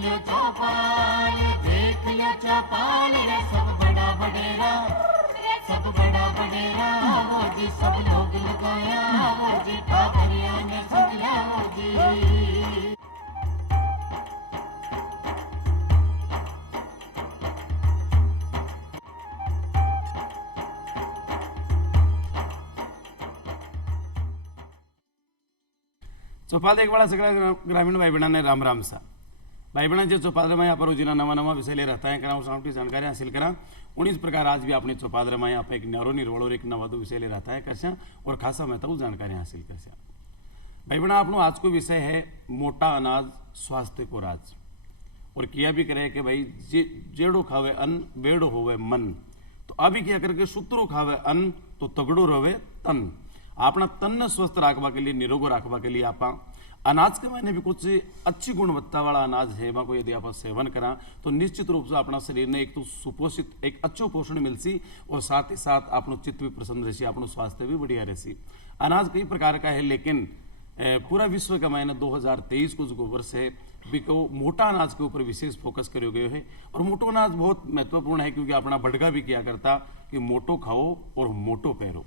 लो चौपाल, देख लो चौपाल रे सब बड़ा बडेरा, सब बड़ा बडेरा वो जी सब लोग लगाया वो जी ठाकरिया ने सदिया वो जी। चौपाल एक बड़ा सगळ्या ग्रामीण भाई बहनांना राम राम सा। भाई बहनांच्या चौपादरमा यहाँ पर रोजीना नवा नवा विषय ले रहता है करा सामटी जानकारी हासिल करा। उन्हीं प्रकार आज भी अपनी चौपादरमा यहाँ पे एक न्यारो निर्वल और एक नवादो विषय ले रहता है करसा और खासा महत्व जानकारी हासिल करसा। भाई बहना अपनो आज को विषय है मोटा अनाज स्वास्थ्य को राज। और किया भी करे कि भाई जेड़ो खावे अन्न बेड़ो होवे मन। तो अभी क्या करके सूत्रो खावे अन्न तो तगड़ो रवे तन। अपना तन स्वस्थ रखवा के लिए निरोग रखवा के लिए आप अनाज के मैंने भी कुछ अच्छी गुणवत्ता वाला अनाज है को यदि आप सेवन करा तो निश्चित रूप से अपना शरीर ने एक तो सुपोषित एक अच्छो पोषण मिलसी और साथ ही साथ अपनो चित्त भी प्रसन्न रहसी, अपनो स्वास्थ्य भी बढ़िया रहसी। अनाज कई प्रकार का है लेकिन पूरा विश्व का महीना 2023 को जो वर्ष है बिको मोटा अनाज के ऊपर विशेष फोकस करो गए है। और मोटो अनाज बहुत महत्वपूर्ण है क्योंकि अपना भटका भी किया करता कि मोटो खाओ और मोटो पैरो।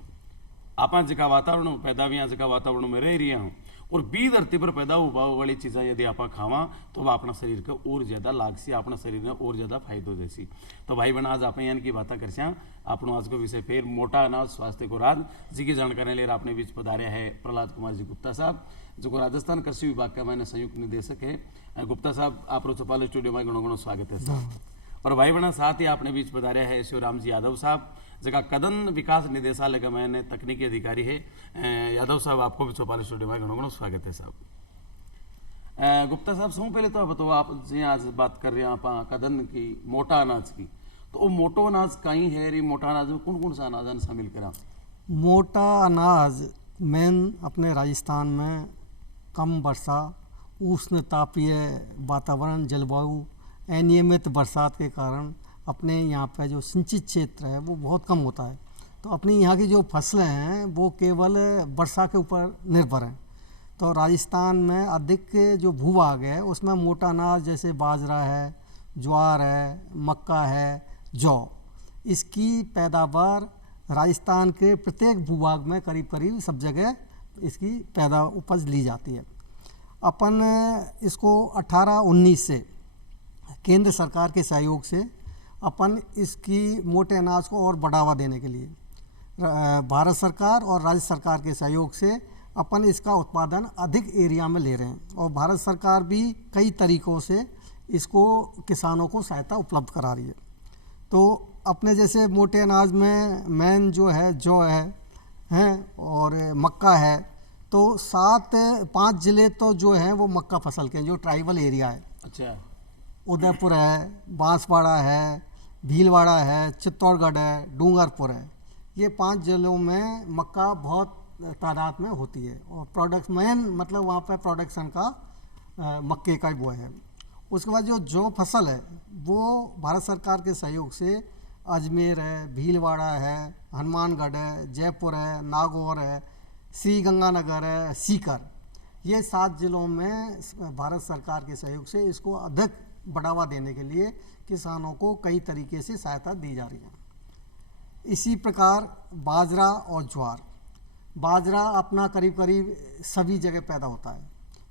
आप जगह वातावरण में पैदा भी जगह वातावरण में रह रहा हूँ और बी धरती पर पैदा हुआ वाली चीज़ें यदि आप खावा तो वह अपना शरीर का और ज़्यादा लागसी अपना शरीर में और ज़्यादा फायदो जैसी। तो भाई बहन आज आप यान की बातें कर अपनों आज को विषय फिर मोटा अनाज स्वास्थ्य को राज जी की जानकारी ले अपने बीच पधारे है प्रहलाद कुमार जी गुप्ता साहब जो को राजस्थान कृषि विभाग का मैंने संयुक्त निदेशक है। गुप्ता साहब आप चौपाल स्टूडियो में घणो घणो स्वागत है साहब। और भाई बहन साथ ही आपने बीच पधारे है शिवराम जी यादव साहब जगह कदन विकास निदेशालय का मैंने तकनीकी अधिकारी है। यादव साहब आपको भी चौपाल स्टूडियो में घणो घणो स्वागत है साहब। गुप्ता साहब सबसे पहले तो आप बताओ आप जी आज बात कर रहे हैं आप कदन की मोटा अनाज की तो वो मोटो अनाज कहीं है रे मोटा अनाज में कौन कौन सा अनाज शामिल करा? मोटा अनाज मेन अपने राजस्थान में कम वर्षा उष्ण तापीय वातावरण जलवायु अनियमित बरसात के कारण अपने यहाँ पे जो सिंचित क्षेत्र है वो बहुत कम होता है। तो अपनी यहाँ की जो फसलें हैं वो केवल वर्षा के ऊपर निर्भर हैं। तो राजस्थान में अधिक जो भूभाग है उसमें मोटा अनाज जैसे बाजरा है, ज्वार है, मक्का है, जौ, इसकी पैदावार राजस्थान के प्रत्येक भूभाग में करीब करीब सब जगह इसकी उपज ली जाती है। अपन इसको 18-19 से केंद्र सरकार के सहयोग से अपन इसकी मोटे अनाज को और बढ़ावा देने के लिए भारत सरकार और राज्य सरकार के सहयोग से अपन इसका उत्पादन अधिक एरिया में ले रहे हैं। और भारत सरकार भी कई तरीक़ों से इसको किसानों को सहायता उपलब्ध करा रही है। तो अपने जैसे मोटे अनाज में मेन जो है जौ है और मक्का है। तो 5 ज़िले तो जो हैं वो मक्का फसल के जो ट्राइबल एरिया है। अच्छा। उदयपुर है, बांसवाड़ा है, भीलवाड़ा है, चित्तौड़गढ़ है, डूंगरपुर है। ये 5 जिलों में मक्का बहुत तादाद में होती है और प्रोडक्ट मेन मतलब वहाँ पर प्रोडक्शन का मक्के का वो है। उसके बाद जो जौ फसल है वो भारत सरकार के सहयोग से अजमेर है, भीलवाड़ा है, हनुमानगढ़ है, जयपुर है, नागौर है, श्री गंगानगर है, सीकर, ये 7 जिलों में भारत सरकार के सहयोग से इसको अधिक बढ़ावा देने के लिए किसानों को कई तरीके से सहायता दी जा रही है। इसी प्रकार बाजरा और ज्वार, बाजरा अपना करीब करीब सभी जगह पैदा होता है।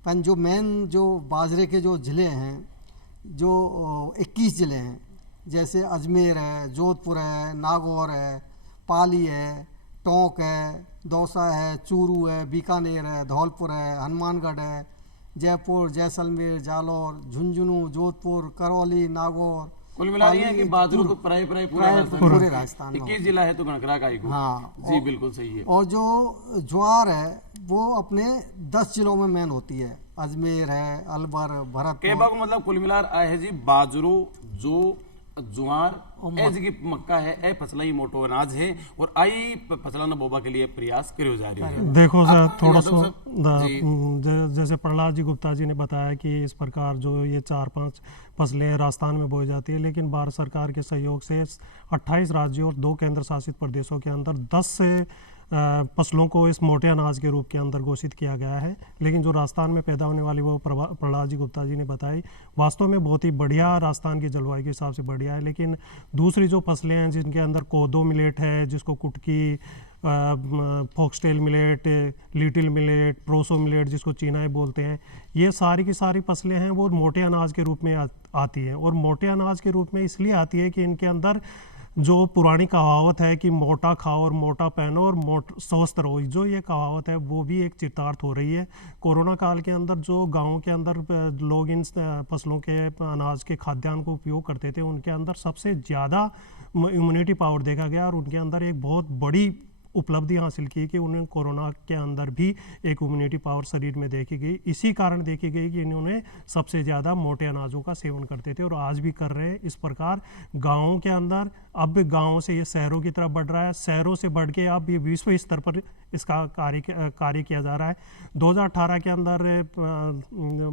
पर जो मेन जो बाजरे के जो ज़िले हैं जो 21 ज़िले हैं जैसे अजमेर है, जोधपुर है, नागौर है, पाली है, टोंक है, दौसा है, चूरू है, बीकानेर है, धौलपुर है, हनुमानगढ़ है, जयपुर, जैसलमेर, जालौर, झुंझुनू, जोधपुर, करौली, नागौर, कुल मिला रही है कि बाजरू तो पूरे राजस्थान 21 जिला है तो गणकरा का ही को। हाँ जी बिल्कुल सही है। और जो ज्वार है वो अपने 10 जिलों में मेन होती है, अजमेर है, अलवर, भरतपुर। मतलब कुल मिला है जी बाजरू जो ज्वार की मक्का है ए फसला ही मोटो अनाज है और आई फसला न बोबा के लिए प्रयास करो जा रही है। देखो सर थोड़ा सा जैसे प्रहलाद जी गुप्ता जी ने बताया कि इस प्रकार जो ये 4-5 फसलें राजस्थान में बोई जाती है, लेकिन भारत सरकार के सहयोग से 28 राज्यों और 2 केंद्र शासित प्रदेशों के अंदर 10 से फसलों को इस मोटे अनाज के रूप के अंदर घोषित किया गया है। लेकिन जो राजस्थान में पैदा होने वाली वो प्रहलाद जी गुप्ता जी ने बताई, वास्तव में बहुत ही बढ़िया, राजस्थान की जलवायु के हिसाब से बढ़िया है। लेकिन दूसरी जो फसलें हैं जिनके अंदर कोदो मिलेट है, जिसको कुटकी, foxtail millet, little millet, proso millet जिसको चीनाई बोलते हैं, ये सारी की सारी फसलें हैं वो मोटे अनाज के रूप में आती है। और मोटे अनाज के रूप में इसलिए आती है कि इनके अंदर जो पुरानी कहावत है कि मोटा खाओ और मोटा पहनो और स्वस्थ रहो, जो ये कहावत है वो भी एक चितार्थ हो रही है। कोरोना काल के अंदर जो गाँव के अंदर लोग इन फसलों के अनाज के खाद्यान्न को उपयोग करते थे, उनके अंदर सबसे ज़्यादा इम्यूनिटी पावर देखा गया और उनके अंदर एक बहुत बड़ी उपलब्धि हासिल की कि उन्हें कोरोना के अंदर भी एक इम्यूनिटी पावर शरीर में देखी गई। इसी कारण देखी गई कि इन्होंने सबसे ज़्यादा मोटे अनाजों का सेवन करते थे और आज भी कर रहे हैं। इस प्रकार गाँवों के अंदर अब गाँव से ये शहरों की तरफ बढ़ रहा है, शहरों से बढ़ के अब ये विश्व स्तर पर इसका कार्य किया जा रहा है। 2018 के अंदर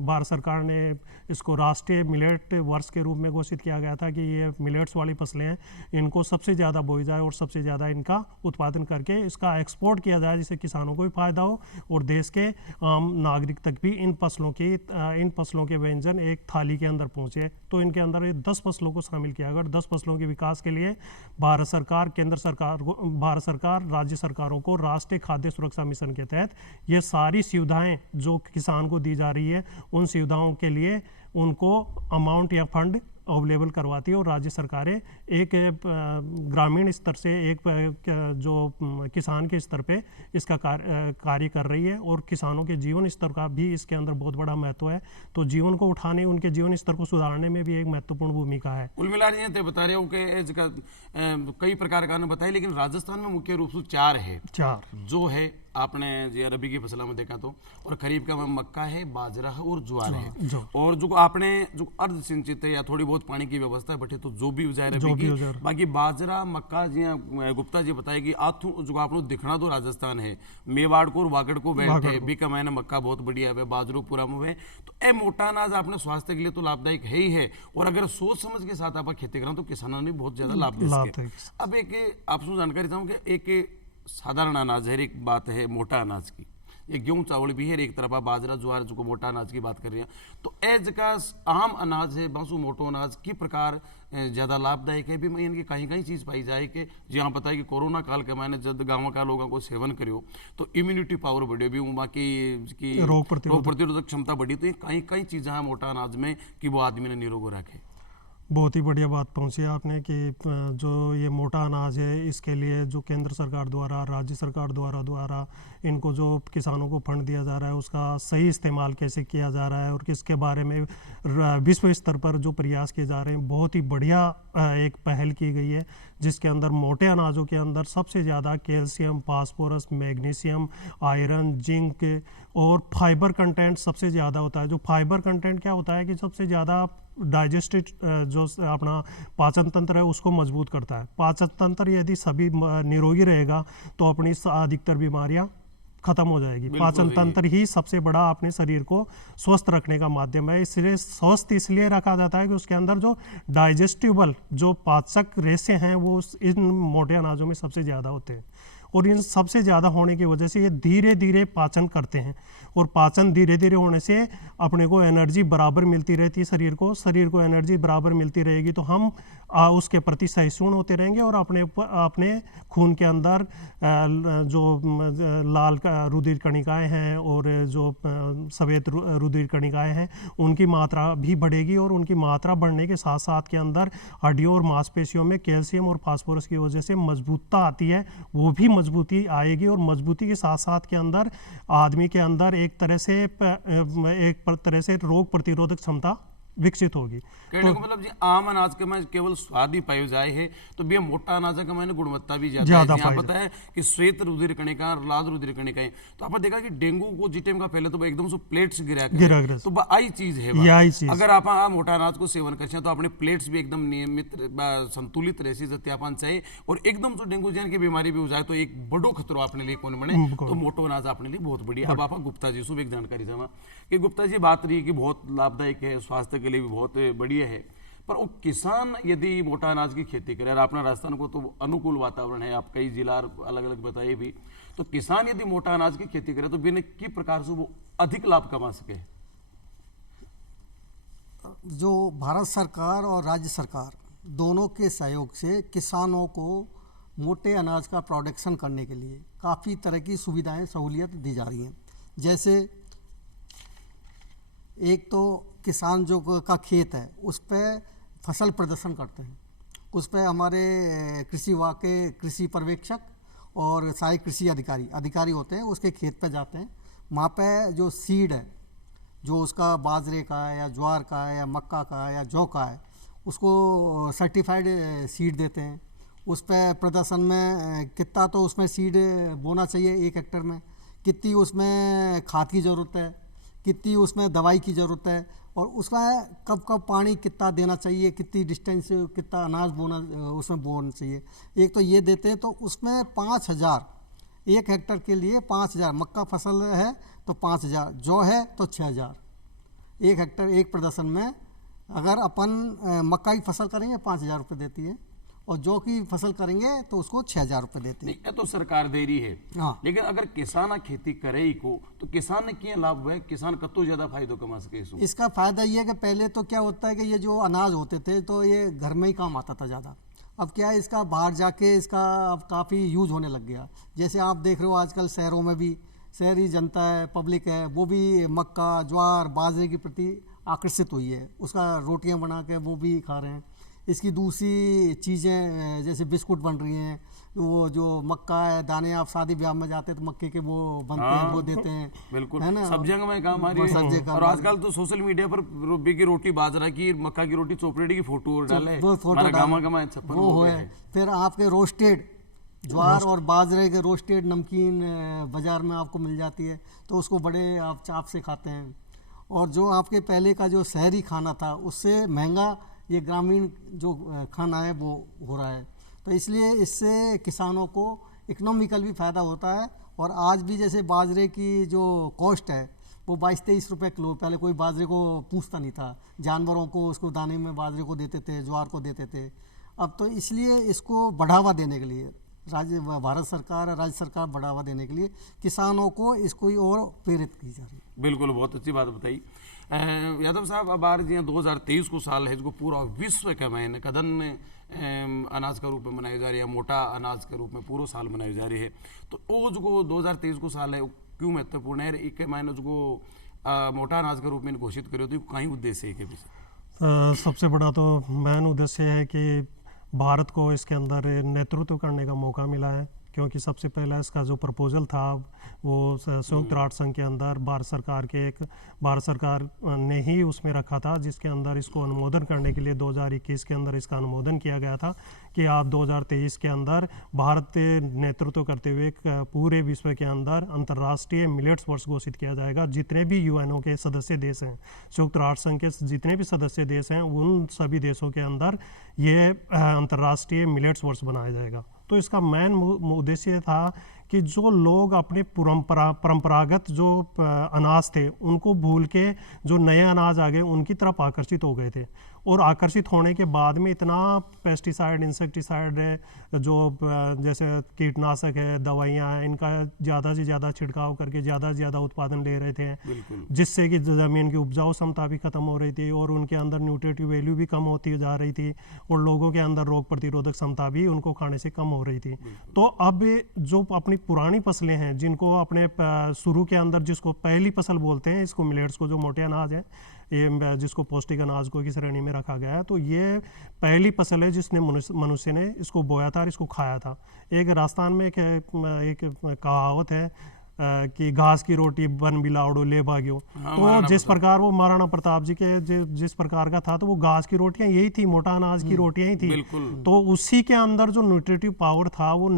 भारत सरकार ने इसको राष्ट्रीय मिलेट वर्ष के रूप में घोषित किया गया था कि ये मिलेट्स वाली फसलें हैं, इनको सबसे ज़्यादा बोई जाए और सबसे ज़्यादा इनका उत्पादन करके इसका एक्सपोर्ट किया जाए, जिससे किसानों को भी फायदा हो और देश के आम नागरिक तक भी इन फसलों के व्यंजन एक थाली के अंदर पहुंचे। तो इनके अंदर ये 10 फसलों को शामिल किया गया। 10 फसलों के विकास के लिए भारत सरकार, केंद्र सरकार, भारत सरकार, राज्य सरकारों को राष्ट्रीय खाद्य सुरक्षा मिशन के तहत ये सारी सुविधाएं जो किसान को दी जा रही है, उन सुविधाओं के लिए उनको अमाउंट या फंड अवेलेबल करवाती है और राज्य सरकारें एक ग्रामीण स्तर से एक जो किसान के स्तर पे इसका कार्य कर रही है और किसानों के जीवन स्तर का भी इसके अंदर बहुत बड़ा महत्व है। तो जीवन को उठाने, उनके जीवन स्तर को सुधारने में भी एक महत्वपूर्ण भूमिका है। कुल मिला रही बता रहे हो कि कई प्रकार का बताइए, लेकिन राजस्थान में मुख्य रूप से चार जो है आपने जो रबी की फसलों में देखा तो, और खरीफ का मक्का है, बाजरा है और ज्वार है। और जो आपने जो अर्ध सिंचित है या थोड़ी बहुत पानी की व्यवस्था है बैठे तो जो भी उजाय रबी की, बाकी बाजरा मक्का जी गुप्ता जी बताएगी आथू जो आपने दिखना तो राजस्थान है, मेवाड़ को और वागड़ को बैठ है बी कमाने मक्का बहुत बढ़िया है, बाजरो पूरा में है। तो ए मोटा अनाज अपने स्वास्थ्य के लिए तो लाभदायक है ही है, और अगर सोच समझ के साथ आप खेती करें तो किसानों ने बहुत ज्यादा लाभ दे। अब एक आपसे जानकारी चाहूँ कि एक साधारण अनाज है, एक बात है मोटा अनाज की, एक गेहूं चावल भी है, एक तरफ आप बाजरा ज्वार जो मोटा अनाज की बात कर रहे हैं। तो एज का आम अनाज है बांसु मोटो अनाज की प्रकार ज़्यादा लाभदायक है भी मैं इनकी कहीं कहीं चीज़ पाई जाए कि जहाँ पता है कि कोरोना काल के मैंने जब गाँव का लोगों को सेवन करो तो इम्यूनिटी पावर बढ़े भी हूँ, बाकी रोग प्रतिरोधक क्षमता बढ़ी। तो कहीं कहीं चीज़ें हैं मोटा अनाज में कि वो आदमी ने निरोग रखे। बहुत ही बढ़िया बात पहुंची आपने कि जो ये मोटा अनाज है इसके लिए जो केंद्र सरकार द्वारा, राज्य सरकार द्वारा इनको जो किसानों को फंड दिया जा रहा है उसका सही इस्तेमाल कैसे किया जा रहा है और किसके बारे में विश्व स्तर पर जो प्रयास किए जा रहे हैं, बहुत ही बढ़िया एक पहल की गई है जिसके अंदर मोटे अनाजों के अंदर सबसे ज़्यादा calcium, phosphorus, magnesium, iron, zinc और फाइबर कंटेंट सबसे ज़्यादा होता है। जो फाइबर कंटेंट क्या होता है कि सबसे ज़्यादा डाइजेस्टिव जो अपना पाचन तंत्र है उसको मजबूत करता है। पाचन तंत्र यदि सभी निरोगी रहेगा तो अपनी अधिकतर बीमारियां खत्म हो जाएगी। पाचन तंत्र ही सबसे बड़ा अपने शरीर को स्वस्थ रखने का माध्यम है। इसलिए स्वस्थ इसलिए रखा जाता है कि उसके अंदर जो डाइजेस्टिबल जो पाचक रेशे हैं वो इन मोटे अनाजों में सबसे ज़्यादा होते हैं और इन सबसे ज़्यादा होने की वजह से ये धीरे धीरे पाचन करते हैं और पाचन धीरे धीरे होने से अपने को एनर्जी बराबर मिलती रहती है। शरीर को एनर्जी बराबर मिलती रहेगी तो हम उसके प्रति सहिष्णु होते रहेंगे और अपने खून के अंदर जो लाल रुधिर कणिकाएं हैं और जो सफ़ेद रुधिर कणिकाएं हैं उनकी मात्रा भी बढ़ेगी और उनकी मात्रा बढ़ने के साथ साथ के अंदर हड्डियों और मांसपेशियों में कैल्शियम और फास्फोरस की वजह से मजबूतता आती है, वो भी मजबूती आएगी और मजबूती के साथ साथ के अंदर आदमी के अंदर एक तरह से रोग प्रतिरोधक क्षमता विकसित होगी। कहने को मतलब जी आम अनाज के में केवल स्वाद ही पाए जाए है तो भी मोटा अनाज का मैंने गुणवत्ता भी ज्यादा है। पता है कि श्वेत रुधिर कणिका, लाल रुधिर कणिका, तो आपने देखा कि डेंगू को जिस टाइम का पहले तो एकदम से प्लेट्स गिरा तो आई चीज है। अगर आप मोटा अनाज को सेवन करते तो अपने प्लेट्स भी एकदम नियमित संतुलित रह सकते अपन चाहिए और एकदम जो डेंगू जैन की बीमारी भी हो जाए तो एक बड़ो खतरो अपने लिए कौन बने तो मोटो अनाज अपने लिए बहुत बढ़िया। अब आप गुप्ता जी सुबह एक जानकारी चाहवा कि गुप्ता जी बात रही कि बहुत लाभदायक है, स्वास्थ्य के लिए भी बहुत बढ़िया है, पर वो किसान यदि मोटा अनाज की खेती करे और अपना राजस्थान को तो अनुकूल वातावरण है, आप कई जिला अलग अलग बताइए भी, तो किसान यदि मोटा अनाज की खेती करे तो बिना की प्रकार से वो अधिक लाभ कमा सके? जो भारत सरकार और राज्य सरकार दोनों के सहयोग से किसानों को मोटे अनाज का प्रोडक्शन करने के लिए काफ़ी तरह की सुविधाएं सहूलियत दी जा रही हैं। जैसे एक तो किसान जो का खेत है उस पर फसल प्रदर्शन करते हैं, उस पर हमारे कृषि विभाग के कृषि पर्यवेक्षक और सहायक कृषि अधिकारी होते हैं, उसके खेत पे जाते हैं। वहाँ पे जो सीड है, जो उसका बाजरे का है या ज्वार का है या मक्का का है या जौ का है, उसको सर्टिफाइड सीड देते हैं। उस पर प्रदर्शन में कितना तो उसमें सीड बोना चाहिए 1 हेक्टेयर में, कितनी उसमें खाद की ज़रूरत है, कितनी उसमें दवाई की ज़रूरत है, और उसमें कब कब पानी कितना देना चाहिए, कितनी डिस्टेंस से कितना अनाज बोना उसमें बोना चाहिए। एक तो ये देते हैं, तो उसमें 5,000 1 हेक्टेयर के लिए 5,000 मक्का फसल है तो 5,000, जौ है तो 6,000 1 हेक्टेयर एक प्रदर्शन में। अगर अपन मक्का की फसल करेंगे 5,000 रुपये देती है, और जौ की फसल करेंगे तो उसको 6,000 रुपये देती है। ये तो सरकार दे रही है, हाँ। लेकिन अगर किसान खेती करे ही को तो किसान ने क्या लाभ है? किसान कतो ज्यादा फायदो कमा सके इसमें? इसका फ़ायदा ये है कि पहले तो क्या होता है कि ये जो अनाज होते थे तो ये घर में ही काम आता था ज़्यादा। अब क्या है, इसका बाहर जाके इसका अब काफ़ी यूज होने लग गया। जैसे आप देख रहे हो आजकल शहरों में भी शहरी जनता है, पब्लिक है, वो भी मक्का ज्वार बाजरे के प्रति आकर्षित हुई है, उसका रोटियां बना के वो भी खा रहे हैं। इसकी दूसरी चीज़ें जैसे बिस्कुट बन रही हैं, वो जो मक्का है दाने, आप शादी ब्याह में जाते हैं तो मक्के के वो बनते हैं, वो देते हैं, बिल्कुल है ना। सब जगह में काम आ रही है। और आजकल तो सोशल मीडिया पर रूबी की रोटी, बाजरा की, मक्का की रोटी, चोपड़ी की फोटो डाले, वो फोटो वो है। फिर आपके रोस्टेड ज्वार और बाजरे के रोस्टेड नमकीन बाज़ार में आपको मिल जाती है, तो उसको बड़े आप चाप से खाते हैं। और जो आपके पहले का जो शहरी खाना था उससे महंगा ये ग्रामीण जो खाना है वो हो रहा है, तो इसलिए इससे किसानों को इकोनॉमिकल भी फ़ायदा होता है। और आज भी जैसे बाजरे की जो कॉस्ट है वो 22-23 रुपये किलो, पहले कोई बाजरे को पूछता नहीं था, जानवरों को उसको दाने में बाजरे को देते थे, ज्वार को देते थे। अब तो इसलिए इसको बढ़ावा देने के लिए भारत सरकार और राज्य सरकार बढ़ावा देने के लिए किसानों को इसको और प्रेरित की जा रही है। बिल्कुल, बहुत अच्छी बात बताई यादव साहब। अब आ रही 2023 को साल है जो पूरा विश्व के में कदन अनाज का रूप में मनाई जा रही है, मोटा अनाज के रूप में पूरा साल मनाई जा रही है। तो वो जो 2023 को साल है क्यों महत्वपूर्ण है? एक महीने जो मोटा अनाज के रूप में घोषित करो तो कहीं उद्देश्य है के पीछे? सबसे बड़ा तो मेन उद्देश्य है कि भारत को इसके अंदर नेतृत्व करने का मौका मिला है, क्योंकि सबसे पहला इसका जो प्रपोजल था वो संयुक्त राष्ट्र संघ के अंदर भारत सरकार ने ही उसमें रखा था, जिसके अंदर इसको अनुमोदन करने के लिए 2021 के अंदर इसका अनुमोदन किया गया था कि आप 2023 के अंदर भारत नेतृत्व करते हुए पूरे विश्व के अंदर अंतर्राष्ट्रीय मिलेट्स वर्ष घोषित किया जाएगा। जितने भी यूएनओ के सदस्य देश हैं, संयुक्त राष्ट्र संघ के जितने भी सदस्य देश हैं, उन सभी देशों के अंदर ये अंतर्राष्ट्रीय मिलेट्स वर्ष बनाया जाएगा। तो इसका मेन उद्देश्य था कि जो लोग अपने परंपरागत जो अनाज थे उनको भूल के जो नए अनाज आ गए उनकी तरफ आकर्षित हो गए थे, और आकर्षित होने के बाद में इतना पेस्टिसाइड इंसेक्टिसाइड जो जैसे कीटनाशक है, दवाइयाँ हैं, इनका ज़्यादा से ज़्यादा छिड़काव करके ज़्यादा से ज़्यादा उत्पादन ले रहे थे, जिससे कि ज़मीन की उपजाऊ क्षमता भी खत्म हो रही थी और उनके अंदर न्यूट्रिटिव वैल्यू भी कम होती जा रही थी, और लोगों के अंदर रोग प्रतिरोधक क्षमता भी उनको खाने से कम हो रही थी। तो अब जो अपनी पुरानी फसलें हैं, जिनको अपने शुरू के अंदर जिसको पहली फसल बोलते हैं, इसको मिलेट्स को, जो मोटे अनाज है, ये जिसको पौष्टिक अनाज को की श्रेणी में रखा गया है, तो ये पहली फसल है जिसने मनुष्य ने इसको बोया था और इसको खाया था। एक राजस्थान में एक कहावत है कि घास की रोटी बन बिलावड़ो ले भाग्यो। तो जिस प्रकार वो महाराणा प्रताप जी के जिस प्रकार का था, तो वो घास की रोटियां यही थी, मोटा अनाज की रोटियां ही थी। तो उसी के अंदर जो न्यूट्रिटिव पावर था, वो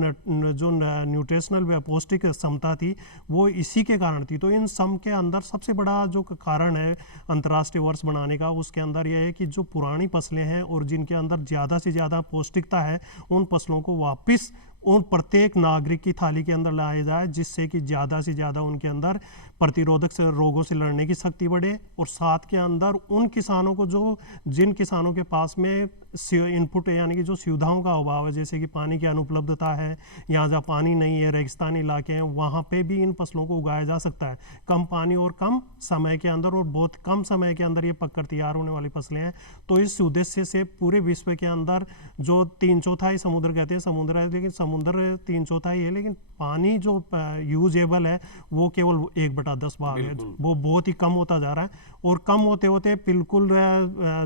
जो न्यूट्रिशनल पौष्टिक क्षमता थी, वो इसी के कारण थी। तो इन सब के अंदर सबसे बड़ा जो कारण है अंतर्राष्ट्रीय वर्ष बनाने का, उसके अंदर यह है कि जो पुरानी फसलें हैं और जिनके अंदर ज़्यादा से ज़्यादा पौष्टिकता है, उन फसलों को वापस उन प्रत्येक नागरिक की थाली के अंदर लाया जाए, जिससे कि ज़्यादा से ज़्यादा उनके अंदर प्रतिरोधक रोगों से लड़ने की शक्ति बढ़े। और साथ के अंदर उन किसानों को जिन किसानों के पास में इनपुट यानी कि जो सुविधाओं का अभाव है, जैसे कि पानी की अनुपलब्धता है, यहाँ जहाँ पानी नहीं है, रेगिस्तानी इलाके हैं, वहाँ पे भी इन फसलों को उगाया जा सकता है कम पानी और कम समय के अंदर, और बहुत कम समय के अंदर ये पककर तैयार होने वाली फसलें हैं। तो इस उद्देश्य से पूरे विश्व के अंदर जो 3/4 समुद्र कहते हैं समुद्र है, लेकिन समुद्र 3/4 है, लेकिन पानी जो यूजेबल है वो केवल 1/10 भाग है, वो बहुत ही कम होता जा रहा है। और कम होते होते बिल्कुल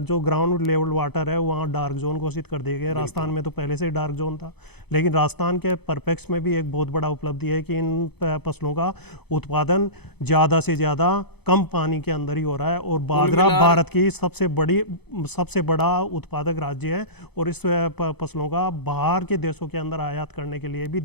जो ग्राउंड लेवल वाटर है वहाँ डार्क जोन घोषित कर दिए गए। राजस्थान में तो पहले से ही डार्क जोन था, लेकिन राजस्थान के परिप्रेक्ष्य में भी एक बहुत बड़ा उपलब्धि है कि इन फसलों का उत्पादन ज़्यादा से ज़्यादा कम पानी के अंदर ही हो रहा है। और बाजरा भारत की सबसे बड़ा उत्पादक राज्य है, और इस फसलों का बाहर के देशों के अंदर आयात करने के लिए भी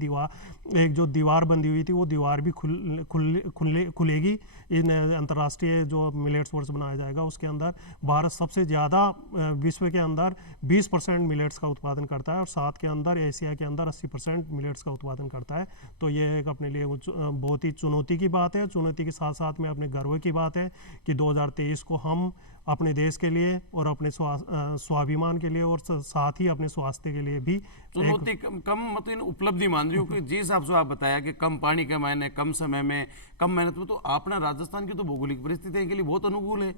एक जो दीवार बंदी हुई थी वो दीवार भी खुलेगी। इन अंतर्राष्ट्रीय जो मिलेट्स वर्ष बनाया जाएगा उसके अंदर भारत सबसे ज़्यादा विश्व के अंदर 20% मिलेट्स का उत्पादन करता है, और साथ के अंदर एशिया के अंदर 80% मिलेट्स का उत्पादन करता है। तो ये एक अपने लिए बहुत ही चुनौती की बात है। चुनौती के साथ साथ में अपने गर्व की बात है कि 2023 को हम अपने देश के लिए और अपने स्वाभिमान के लिए और साथ ही अपने स्वास्थ्य के लिए भी चुनौती कम मतलब उपलब्धि मान रही हूँ कि जिस हिसाब से आप बताया कि कम पानी के मायने, कम समय में, कम मेहनत में, तो अपना राजस्थान की तो भौगोलिक परिस्थितियों के लिए बहुत अनुकूल है।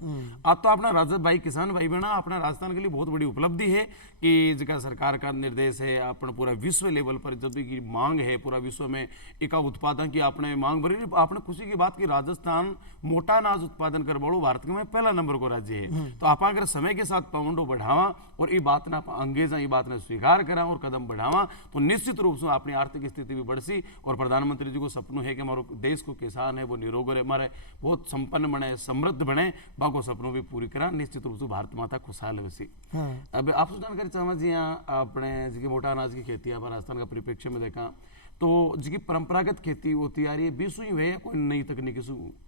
अब तो अपना भाई किसान भाई बहना अपना राजस्थान के लिए बहुत बड़ी उपलब्धि है कि जिसका सरकार का निर्देश है अपना पूरा विश्व लेवल पर जब की मांग है पूरा विश्व में एक उत्पादन की आपने मांग भरी। आपने खुशी की बात की राजस्थान मोटा अनाज उत्पादन कर बड़ो भारत में पहला नंबर को राज्य है। तो आप अगर समय के साथ पाउंडो बढ़ावा और ये बात ना अंग्रेजा ये बात ने स्वीकार करा और कदम बढ़ावा तो निश्चित रूप से अपनी आर्थिक स्थिति भी बढ़सी। और प्रधानमंत्री जी को सपनों है कि हमारे देश को किसान है वो निरोग रहे, हमारे बहुत संपन्न बने, समृद्ध बने, बाको सपनों भी पूरी करा। निश्चित रूप से भारत माता खुशहाल वैसी। अब आप जानकारी समझिए यहाँ अपने जी मोटा अनाज की खेती राजस्थान का परिप्रेक्ष्य में देखा तो जी परंपरागत खेती होती आ रही है 20 हुई है कोई नई तकनीकी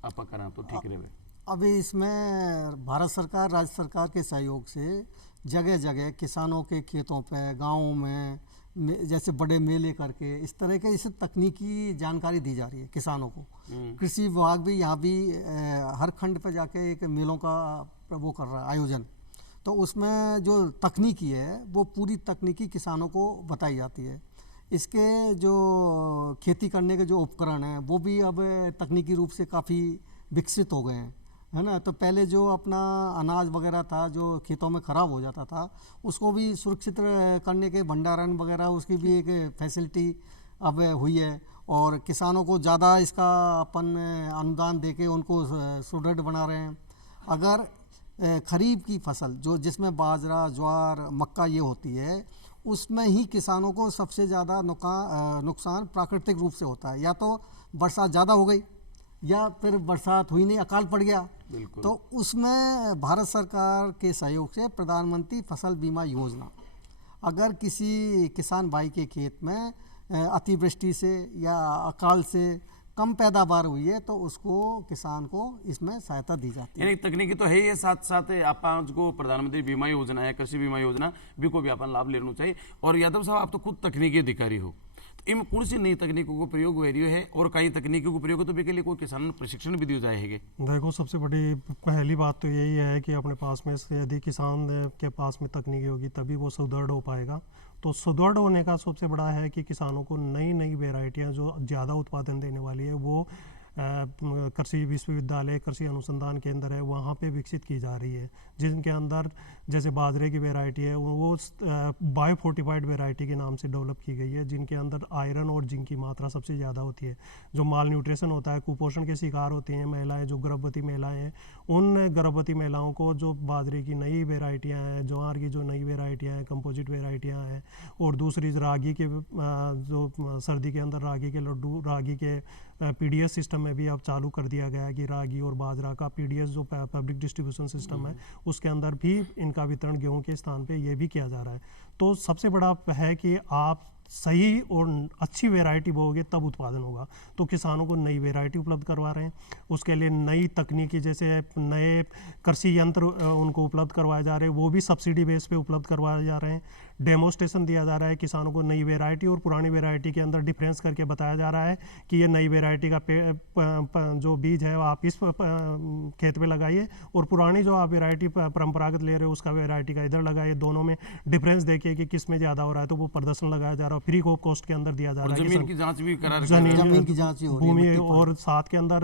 आप करा तो ठीक रहे। अभी इसमें भारत सरकार राज्य सरकार के सहयोग से जगह जगह किसानों के खेतों पे गाँवों में जैसे बड़े मेले करके इस तरह के इस तकनीकी जानकारी दी जा रही है किसानों को। कृषि विभाग भी यहाँ भी हर खंड पे जाके एक मेलों का वो कर रहा है आयोजन। तो उसमें जो तकनीकी है वो पूरी तकनीकी किसानों को बताई जाती है। इसके जो खेती करने के जो उपकरण हैं वो भी अब तकनीकी रूप से काफ़ी विकसित हो गए हैं, है ना। तो पहले जो अपना अनाज वगैरह था जो खेतों में ख़राब हो जाता था उसको भी सुरक्षित करने के भंडारण वगैरह उसकी भी एक फैसिलिटी अब हुई है। और किसानों को ज़्यादा इसका अपन अनुदान देके उनको सुदृढ़ बना रहे हैं। अगर खरीफ की फसल जो जिसमें बाजरा ज्वार मक्का ये होती है उसमें ही किसानों को सबसे ज़्यादा नुकसान प्राकृतिक रूप से होता है। या तो बरसात ज़्यादा हो गई या फिर बरसात हुई नहीं, अकाल पड़ गया। तो उसमें भारत सरकार के सहयोग से प्रधानमंत्री फसल बीमा योजना, अगर किसी किसान भाई के खेत में अतिवृष्टि से या अकाल से कम पैदावार हुई है तो उसको किसान को इसमें सहायता दी जाती है। यानी तकनीकी तो है ही, साथ साथ आप जो प्रधानमंत्री बीमा योजना है कृषि बीमा योजना भी को भी अपन लाभ लेना चाहिए। और यादव साहब आप तो खुद तकनीकी अधिकारी हो, तो इन कौन सी नई तकनीकों को प्रयोग हो रही है और कई तकनीकों को प्रयोग तो भी के लिए कोई किसान प्रशिक्षण भी दिया जाएगा? देखो सबसे बड़ी पहली बात तो यही है कि अपने पास में यदि किसान के पास में तकनीकी होगी तभी वो सुदृढ़ हो पाएगा। तो सुदृढ़ होने का सबसे बड़ा है कि किसानों को नई नई वेराइटियाँ जो ज़्यादा उत्पादन देने वाली है वो कृषि विश्वविद्यालय कृषि अनुसंधान केंद्र है वहाँ पे विकसित की जा रही है, जिनके अंदर जैसे बाजरे की वैरायटी है वो बायोफोर्टिफाइड वैरायटी के नाम से डेवलप की गई है, जिनके अंदर आयरन और जिंक की मात्रा सबसे ज़्यादा होती है। जो माल न्यूट्रिशन होता है, कुपोषण के शिकार होती हैं महिलाएं, जो गर्भवती महिलाएं हैं, उन गर्भवती महिलाओं को जो बाजरे की नई वेराइटियाँ हैं, ज्वार की जो नई वेराइटियाँ हैं, कंपोजिट वेराइटियाँ हैं, और दूसरी रागी के जो सर्दी के अंदर रागी के लड्डू, रागी के पीडीएस सिस्टम में भी अब चालू कर दिया गया है कि रागी और बाजरा का पीडीएस जो पब्लिक डिस्ट्रीब्यूशन सिस्टम है उसके अंदर भी इनका वितरण गेहूं के स्थान पे ये भी किया जा रहा है। तो सबसे बड़ा है कि आप सही और अच्छी वैरायटी बोओगे तब उत्पादन होगा। तो किसानों को नई वैरायटी उपलब्ध करवा रहे हैं, उसके लिए नई तकनीकी जैसे नए कृषि यंत्र उनको उपलब्ध करवाए जा रहे हैं, वो भी सब्सिडी बेस पे उपलब्ध करवाए जा रहे हैं। डेमोस्ट्रेशन दिया जा रहा है किसानों को, नई वेराइटी और पुरानी वेराइटी के अंदर डिफरेंस करके बताया जा रहा है कि ये नई वेराइटी का जो बीज है वो आप इस खेत में लगाइए और पुरानी जो आप वेराइटी परंपरागत ले रहे हो उसका वेराइटी का इधर लगाइए। दोनों में डिफरेंस देखिए कि किस में ज़्यादा हो रहा है, तो वो प्रदर्शन लगाया जा रहा है, फ्री ऑफ कॉस्ट के अंदर दिया जा रहा है। जमीन की जांच भी करा जमीन की जांच ही हो रही है, भूमि मिट्टी पर। और साथ के अंदर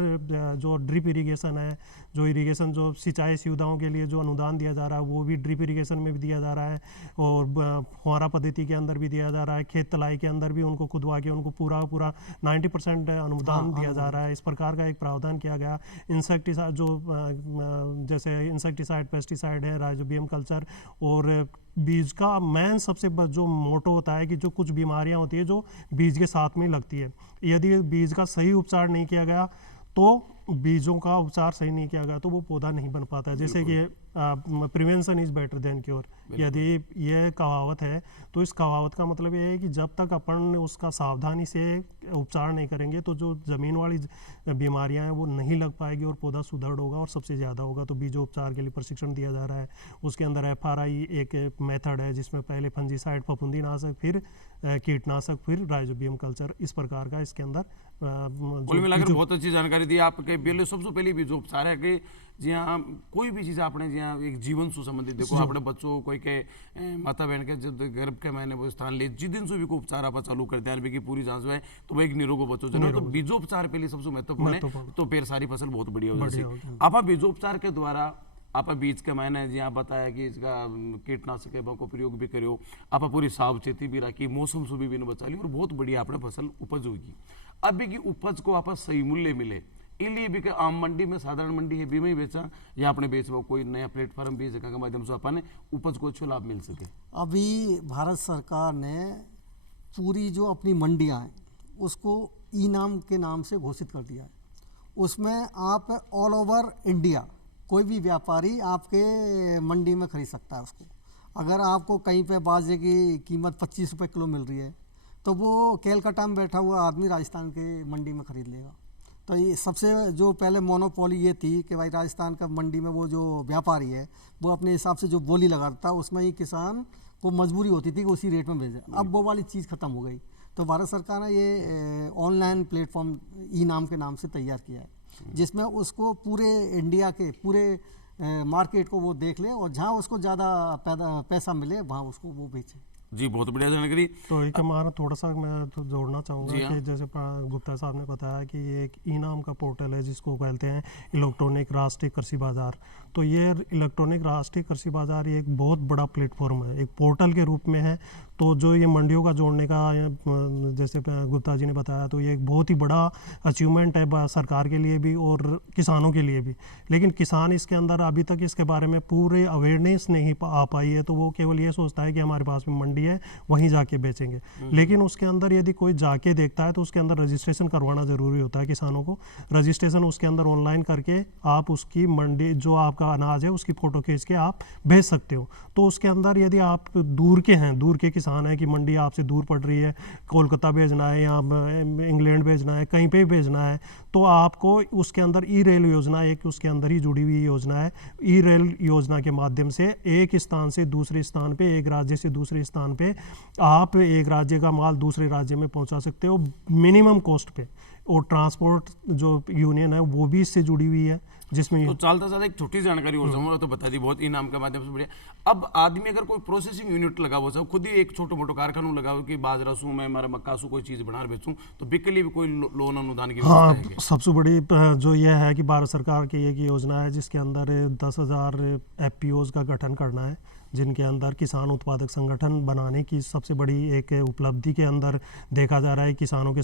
जो ड्रिप इरिगेशन है, जो इरिगेशन जो सिंचाई सुविधाओं के लिए जो अनुदान दिया जा रहा है वो भी ड्रिप इरिगेशन में भी दिया जा रहा है और फुहारा पद्धति के अंदर भी दिया जा रहा है। खेत तलाई के अंदर भी उनको खुदवा के उनको पूरा 90% अनुदान दिया जा रहा है। इस प्रकार का एक प्रावधान किया गया। इंसेक्टिसाइड जो जैसे इंसेक्टिसाइड, पेस्टिसाइड है, राइजोबियम कल्चर और बीज का मेन सबसे जो मोटो होता है कि जो कुछ बीमारियां होती है जो बीज के साथ में लगती है, यदि बीज का सही उपचार नहीं किया गया तो बीजों का उपचार सही नहीं किया गया तो वो पौधा नहीं बन पाता है। जैसे कि prevention is better than cure, यदि ये कहावत है तो इस कहावत का मतलब ये है कि जब तक अपन उसका सावधानी से उपचार नहीं करेंगे तो जो ज़मीन वाली बीमारियां हैं वो नहीं लग पाएगी और पौधा सुदृढ़ होगा और सबसे ज़्यादा होगा। तो बीजोपचार के लिए प्रशिक्षण दिया जा रहा है। उसके अंदर FRI एक मेथड है जिसमें पहले फंजीसाइड फफूंदीनाशक, फिर कीटनाशक, फिर राइजोबियम कल्चर, इस प्रकार का इसके अंदर कुल मिलाकर बहुत अच्छी जानकारी दी आपके। पहले सबसे पहले बीजोपचार है कि जी हाँ कोई भी चीज़ आपने जी हाँ एक जीवन से संबंधित देखो अपने बच्चों कोई के माता बहन के जब गर्भ के महीने वो स्थान ले जिस दिन से भी को उपचार आप चालू करते हैं की पूरी जांच है तो वो एक निरोग बच्चों जो तो बीजोपचार पहले सबसे महत्वपूर्ण है, तो फिर सारी फसल बहुत बढ़िया हो जाएगी। आप बीजोपचार के द्वारा आप बीज के मैंने जी आप बताया कि इसका कीटनाशक को प्रयोग भी करो, आप पूरी सावचेती भी रखी, मौसम से भी बचा ली और बहुत बढ़िया आपने फसल उपज होगी। अभी की उपज को आप सही मूल्य मिले इसलिए भी आम मंडी में, साधारण मंडी है, बीमा ही बेचा या आपने बेच कोई नया प्लेटफॉर्म भी जगह के माध्यम से अपन उपज को अच्छा लाभ मिल सके। अभी भारत सरकार ने पूरी जो अपनी मंडियां हैं उसको ई-नाम के नाम से घोषित कर दिया है। उसमें आप ऑल ओवर इंडिया कोई भी व्यापारी आपके मंडी में खरीद सकता है उसको। अगर आपको कहीं पे बाजे की कीमत 25 रुपये किलो मिल रही है तो वो कैलकाटा में बैठा हुआ आदमी राजस्थान के मंडी में ख़रीद लेगा। तो ये सबसे जो पहले मोनोपोली ये थी कि भाई राजस्थान का मंडी में वो जो व्यापारी है वो अपने हिसाब से जो बोली लगाता था उसमें ही किसान को मजबूरी होती थी कि उसी रेट में भेजे। अब वो वाली चीज़ ख़त्म हो गई। तो भारत सरकार ने ये ऑनलाइन प्लेटफॉर्म ई-नाम के नाम से तैयार किया है जिसमें उसको पूरे इंडिया के पूरे मार्केट को वो देख ले और जहाँ उसको ज़्यादा पैसा मिले वहाँ उसको वो बेचे। जी बहुत बढ़िया जानकारी। तो एक हमारा थोड़ा सा मैं तो जोड़ना चाहूँगा कि जैसे गुप्ता साहब ने बताया कि ये एक ई-नाम का पोर्टल है जिसको कहते हैं इलेक्ट्रॉनिक राष्ट्रीय कृषि बाजार। तो ये इलेक्ट्रॉनिक राष्ट्रीय कृषि बाजार ये एक बहुत बड़ा प्लेटफॉर्म है, एक पोर्टल के रूप में है। तो जो ये मंडियों का जोड़ने का जैसे गुप्ता जी ने बताया तो ये एक बहुत ही बड़ा अचीवमेंट है सरकार के लिए भी और किसानों के लिए भी। लेकिन किसान इसके अंदर अभी तक इसके बारे में पूरे अवेयरनेस नहीं आ पाई है, तो वो केवल ये सोचता है कि हमारे पास में मंडी है वहीं जाके बेचेंगे। लेकिन उसके अंदर यदि कोई जाके देखता है तो उसके अंदर रजिस्ट्रेशन करवाना ज़रूरी होता है किसानों को। रजिस्ट्रेशन उसके अंदर ऑनलाइन करके आप उसकी मंडी जो आपका अनाज है उसकी फ़ोटो खींच के आप भेज सकते हो। तो उसके अंदर यदि आप दूर के हैं, दूर के किसान है कि मंडी आपसे दूर पड़ रही है, कोलकाता भेजना है या इंग्लैंड भेजना है, कहीं पे भी भेजना है, तो आपको उसके अंदर ई-रेल योजना एक उसके अंदर ही जुड़ी हुई योजना है। ई-रेल योजना के माध्यम से एक स्थान से दूसरे स्थान पे, एक राज्य से दूसरे स्थान पे आप एक राज्य का माल दूसरे राज्य में पहुंचा सकते हो मिनिमम कॉस्ट पे। और ट्रांसपोर्ट जो यूनियन है वो भी इससे जुड़ी हुई है जिसमें तो चालता चालता एक छोटी जानकारी और समझो तो बता दी बहुत ई-नाम के माध्यम से बढ़िया। अब आदमी अगर कोई प्रोसेसिंग यूनिट लगा हुआ सब खुद ही एक छोटे मोटे कारखाना लगा हुआ कि बाजरा सू मैं हमारा मक्का सू कोई चीज़ बना बेचूं तो बिक के लिए भी कोई लोन अनुदान की हाँ सबसे बड़ी जो यह है कि भारत सरकार की एक योजना है जिसके अंदर 10,000 FPOs का गठन करना है जिनके अंदर किसान उत्पादक संगठन बनाने की सबसे बड़ी एक उपलब्धि के अंदर देखा जा रहा है किसानों के